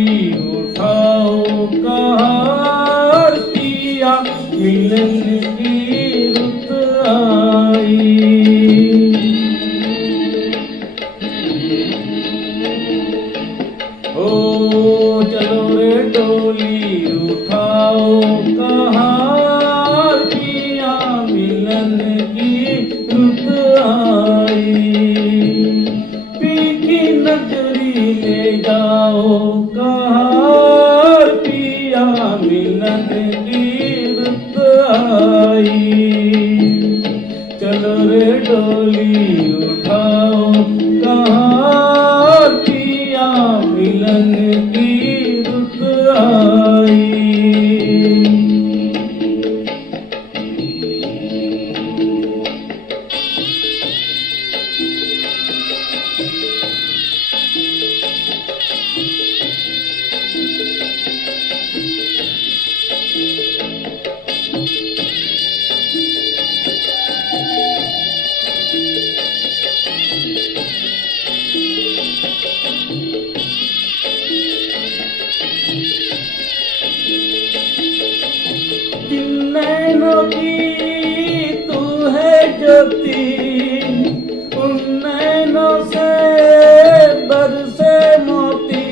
डोली उठाओ कहार पिया मिलन की रुत आई। ओ चलो रे डोली उठाओ कहार पिया मिलन की रुत आई। पी नगरी ले जाओ कहार पिया मिलन की रुत आई। चलो रे डोली उठाओ कहार पिया मिलन की रुत आई। नैनों की तू है ज्योति, उन नैनों से बरसे मोती।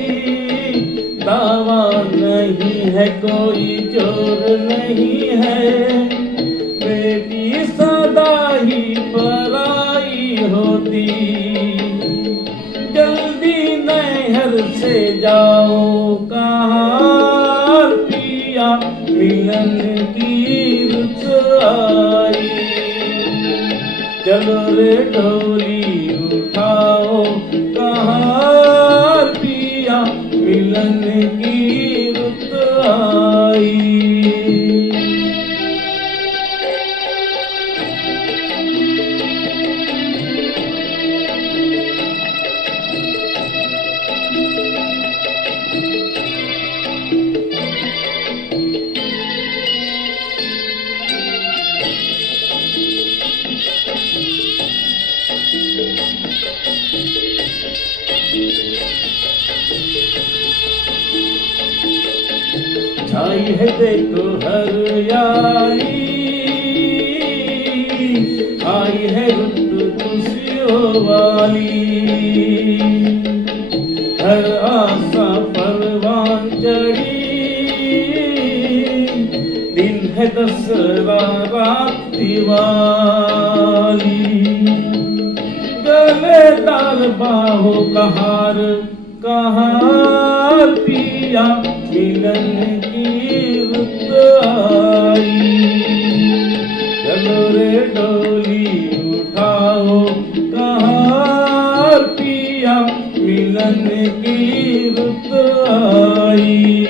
दावा नहीं है कोई चोर नहीं है, बेटी सदा ही पराई होती। जल्दी नहर से जाओ कहार पिया मिलन की रुत आई। चलो रे डोली उठाओ कहार पिया मिलन की रुत आई। छाई है देखो हरियाली, आई है रुत खुशियों वाली। हर आशा परवान चढ़ी, दिन है दसरा रात दिवाली। गले डाल बाहो कहार कहार पिया मिलन की रुत आई। चलो रे डोली उठाओ कहार पिया मिलन की रुत आई।